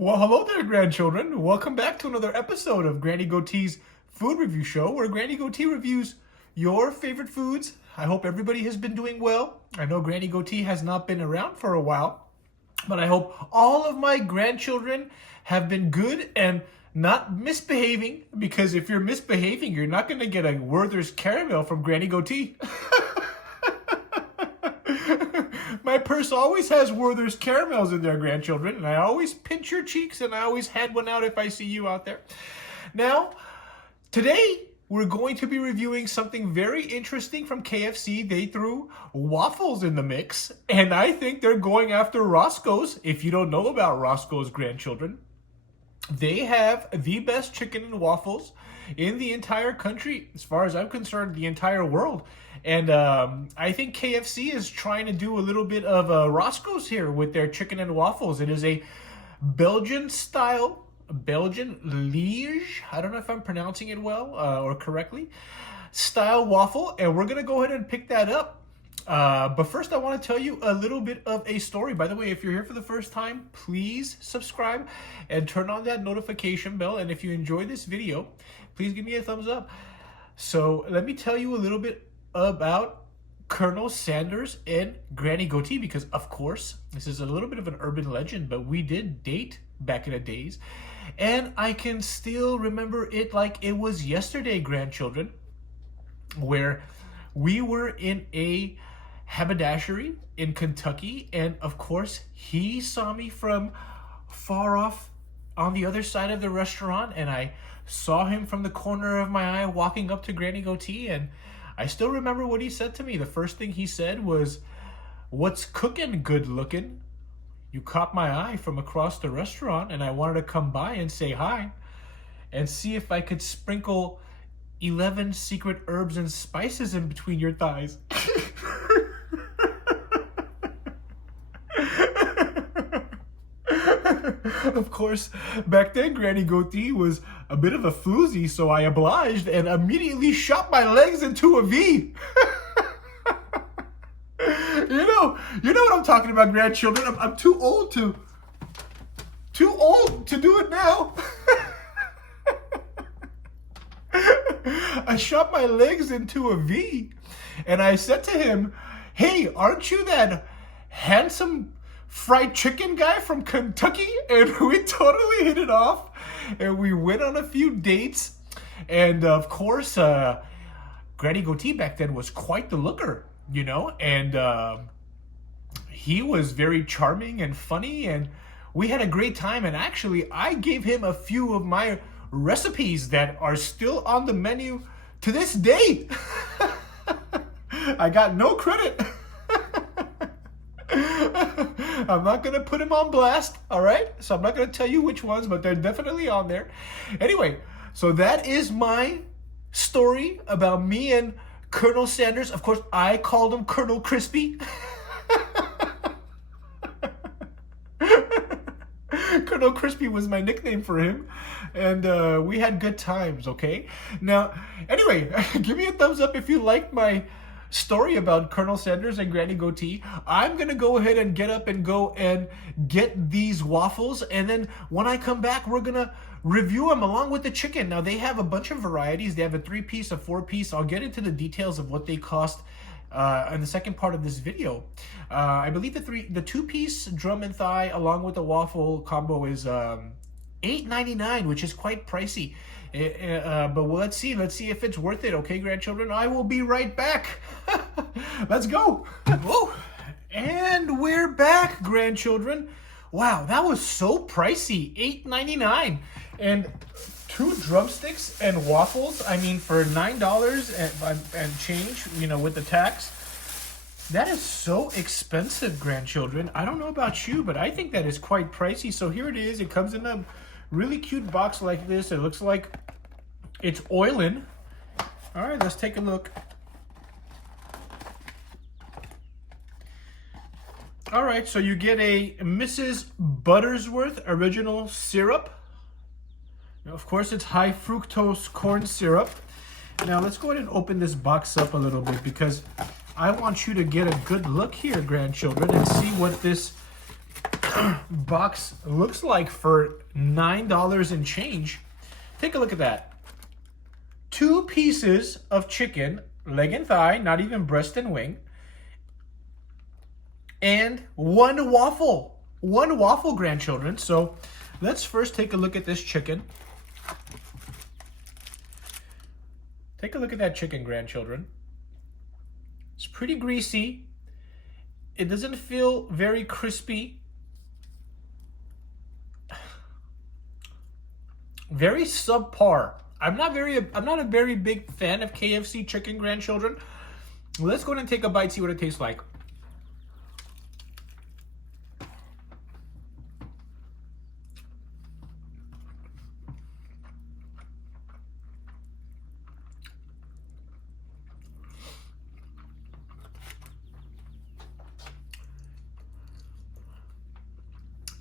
Well, hello there, grandchildren. Welcome back to another episode of Granny Goatee's Food Review Show, where Granny Goatee reviews your favorite foods. I hope everybody has been doing well. I know Granny Goatee has not been around for a while, but I hope all of my grandchildren have been good and not misbehaving, because if you're misbehaving, you're not going to get a Werther's caramel from Granny Goatee. My purse always has Werther's caramels in there, grandchildren, and I always pinch your cheeks, and I always hand one out if I see you out there. Now, today, we're going to be reviewing something very interesting from KFC. They threw Waffles in the mix, and I think they're going after Roscoe's. If you don't know about Roscoe's, grandchildren, they have the best chicken and waffles in the entire country, as far as I'm concerned, the entire world. And I think KFC is trying to do a little bit of Roscoe's here with their chicken and waffles. It is a Belgian Liege, I don't know if I'm pronouncing it well or correctly, style waffle. And we're going to go ahead and pick that up. But first, I want to tell you a little bit of a story. By the way, if you're here for the first time, please subscribe and turn on that notification bell. And if you enjoy this video, please give me a thumbs up. So let me tell you a little bit about Colonel Sanders and Granny Goatee, because of course this is a little bit of an urban legend, but we did date back in the days, and I can still remember it like it was yesterday, grandchildren, where we were in a haberdashery in Kentucky, and of course he saw me from far off on the other side of the restaurant, and I saw him from the corner of my eye walking up to Granny Goatee, and I still remember what he said to me. The first thing he said was, "What's cooking, good looking? You caught my eye from across the restaurant, and I wanted to come by and say hi and see if I could sprinkle 11 secret herbs and spices in between your thighs." Of course, back then, Granny Goatee was a bit of a floozy, so I obliged and immediately shot my legs into a V. You know what I'm talking about, grandchildren. I'm too old to do it now. I shot my legs into a V, and I said to him, "Hey, aren't you that handsome fried chicken guy from Kentucky?" And we totally hit it off, and we went on a few dates. And of course, Granny Goatee back then was quite the looker, and he was very charming and funny, and we had a great time. And actually, I gave him a few of my recipes that are still on the menu to this day. I got no credit. I'm not going to put him on blast, all right? So I'm not going to tell you which ones, but they're definitely on there. Anyway, so that is my story about me and Colonel Sanders. Of course, I called him Colonel Crispy. Colonel Crispy was my nickname for him, and we had good times, okay? Now, anyway, give me a thumbs up if you liked my story about Colonel Sanders and Granny Goatee. I'm gonna go ahead and get up and go and get these waffles, and then when I come back, we're gonna review them along with the chicken. Now, they have a bunch of varieties. They have a 3-piece, a 4-piece. I'll get into the details of what they cost in the second part of this video. I believe the 2-piece drum and thigh along with the waffle combo is $8.99, which is quite pricey. But let's see if it's worth it. Okay, grandchildren, I will be right back. Let's go. Whoa. And we're back, grandchildren. Wow, that was so pricey. $8.99 and 2 drumsticks and waffles. I mean, for $9 and change, with the tax, that is so expensive, grandchildren. I don't know about you, but I think that is quite pricey. So here it is. It comes in a really cute box like this. It looks like it's oiling. All right, let's take a look. All right, so you get a Mrs. Buttersworth original syrup. Now, of course, it's high fructose corn syrup. Now, let's go ahead and open this box up a little bit, because I want you to get a good look here, grandchildren, and see what this box looks like for $9 and change. Take a look at that. 2 pieces of chicken, leg and thigh, not even breast and wing, and 1 waffle. 1 waffle, grandchildren. So let's first take a look at this chicken. Take a look at that chicken, grandchildren. It's pretty greasy. It doesn't feel very crispy. Very subpar. I'm not a very big fan of KFC chicken, grandchildren. Let's go ahead and take a bite, see what it tastes like.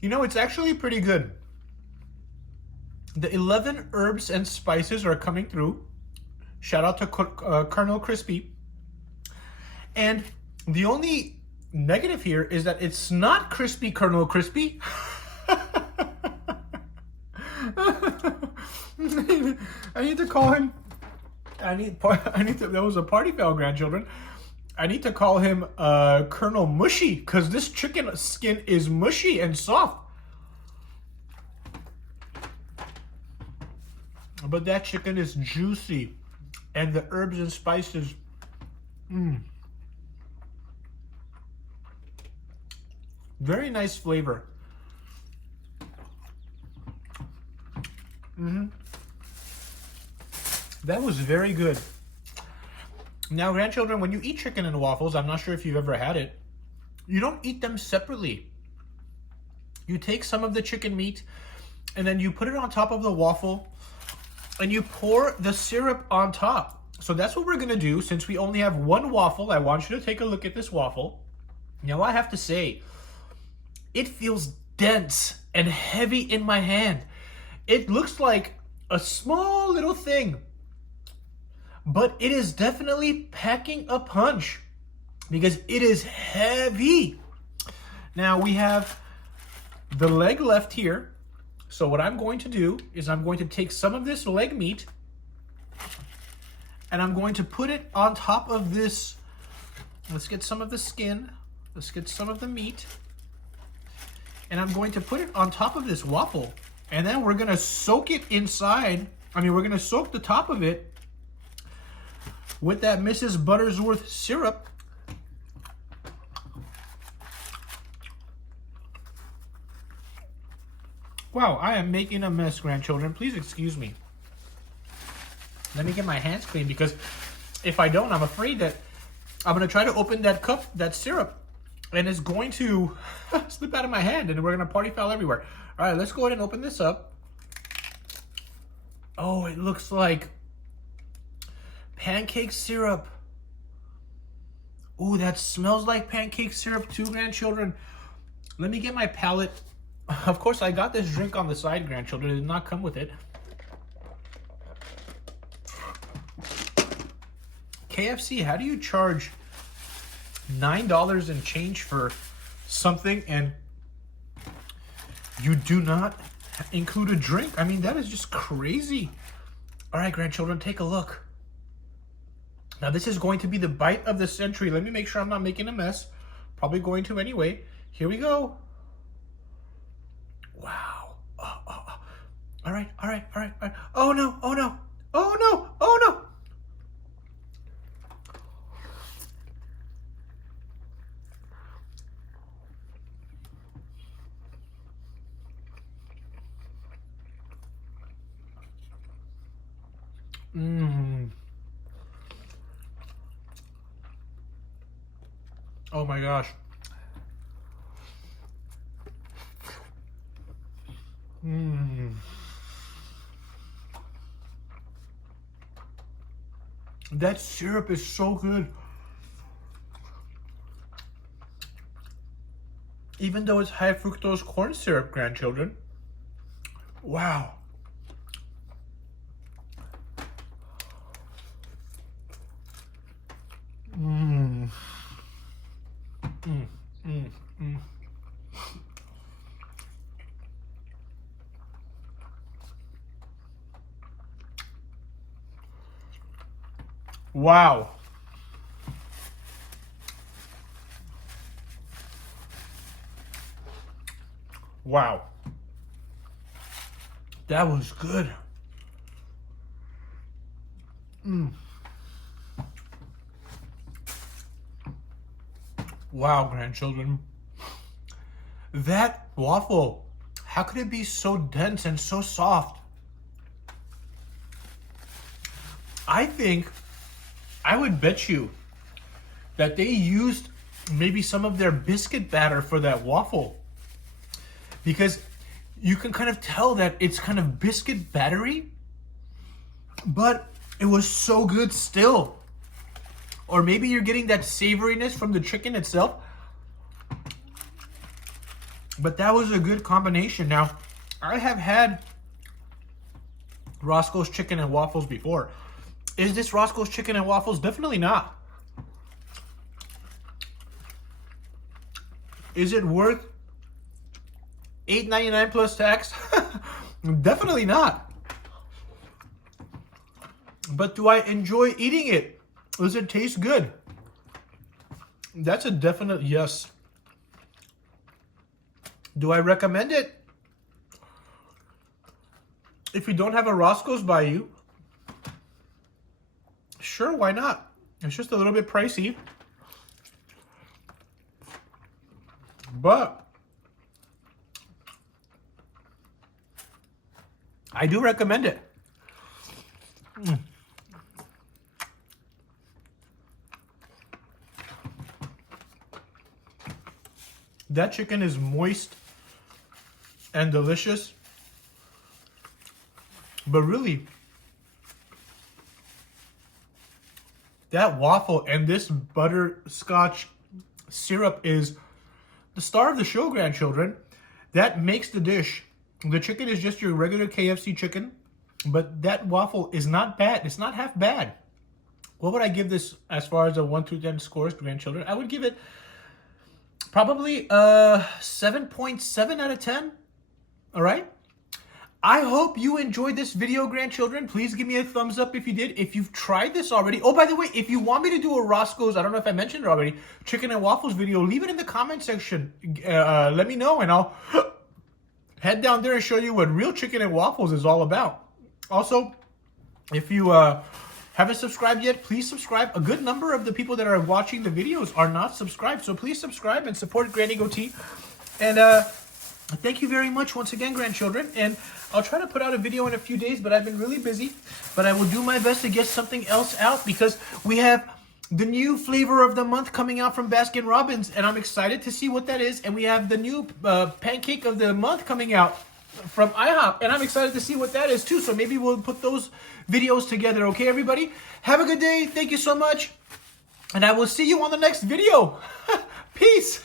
You know, it's actually pretty good. The 11 herbs and spices are coming through. Shout out to Colonel Crispy. And the only negative here is that it's not crispy Colonel Crispy. I need to call him. That was a party foul, grandchildren. I need to call him Colonel Mushy, because this chicken skin is mushy and soft. But that chicken is juicy. And the herbs and spices. Very nice flavor. That was very good. Now, grandchildren, when you eat chicken and waffles, I'm not sure if you've ever had it, you don't eat them separately. You take some of the chicken meat and then you put it on top of the waffle and you pour the syrup on top. So that's what we're going to do. Since we only have 1 waffle, I want you to take a look at this waffle. Now, I have to say, it feels dense and heavy in my hand. It looks like a small little thing, but it is definitely packing a punch because it is heavy. Now we have the leg left here. So what I'm going to do is I'm going to take some of this leg meat and I'm going to put it on top of this. Let's get some of the skin. Let's get some of the meat. And I'm going to put it on top of this waffle. And then we're going to soak it inside. We're going to soak the top of it with that Mrs. Buttersworth syrup. Wow, I am making a mess, grandchildren. Please excuse me. Let me get my hands clean, because if I don't, I'm afraid that I'm going to try to open that cup, that syrup, and it's going to slip out of my hand, and we're going to party foul everywhere. All right, let's go ahead and open this up. Oh, it looks like pancake syrup. Ooh, that smells like pancake syrup too, grandchildren. Let me get my palate. Of course, I got this drink on the side, grandchildren. It did not come with it. KFC, how do you charge $9 and change for something and you do not include a drink? I mean, that is just crazy. All right, grandchildren, take a look. Now, this is going to be the bite of the century. Let me make sure I'm not making a mess. Probably going to anyway. Here we go. Wow. All right. Oh, no. Oh my gosh. That syrup is so good. Even though it's high fructose corn syrup, grandchildren. Wow. Wow. Wow. That was good. Wow, grandchildren. That waffle, how could it be so dense and so soft? I think, I would bet you that they used maybe some of their biscuit batter for that waffle. Because you can kind of tell that it's kind of biscuit battery, but it was so good still. Or maybe you're getting that savoriness from the chicken itself. But that was a good combination. Now, I have had Roscoe's chicken and waffles before. Is this Roscoe's chicken and waffles? Definitely not. Is it worth $8.99 plus tax? Definitely not. But do I enjoy eating it? Does it taste good? That's a definite yes. Do I recommend it? If you don't have a Roscoe's by you, sure, why not? It's just a little bit pricey. But I do recommend it. That chicken is moist and delicious. But really, that waffle and this butterscotch syrup is the star of the show, grandchildren. That makes the dish. The chicken is just your regular KFC chicken, but that waffle is not bad. It's not half bad. What would I give this as far as a 1 to 10 scores, grandchildren? I would give it probably 7.7 out of 10. All right? I hope you enjoyed this video, grandchildren. Please give me a thumbs up if you did. If you've tried this already. Oh, by the way, if you want me to do a Roscoe's, I don't know if I mentioned it already, chicken and waffles video, leave it in the comment section. Let me know, and I'll head down there and show you what real chicken and waffles is all about. Also, if you haven't subscribed yet, please subscribe. A good number of the people that are watching the videos are not subscribed, so please subscribe and support Granny Goatee. And thank you very much once again, grandchildren. And I'll try to put out a video in a few days, but I've been really busy. But I will do my best to get something else out because we have the new flavor of the month coming out from Baskin-Robbins, and I'm excited to see what that is. And we have the new pancake of the month coming out from IHOP, and I'm excited to see what that is too. So maybe we'll put those videos together. Okay, everybody? Have a good day. Thank you so much. And I will see you on the next video. Peace.